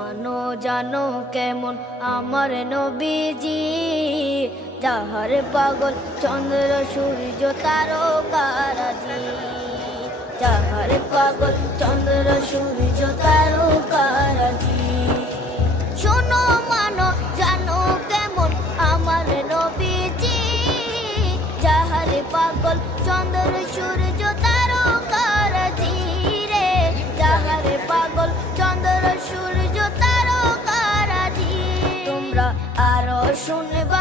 মানো জানো কেমন আমার নবীজি, যাহার পাগল চন্দ্র সূর্য তারকারাজি, যাহার পাগল চন্দ্র সূর্য তারকারাজি। শোনো মানো জানো কেমন আমার নবীজি, যাহার পাগল চন্দ্র সূর্য তারকারাজি রে, যাহার পাগল চন্দ্র সূর্য তারকারাজি। তোমরা আরো শুনবা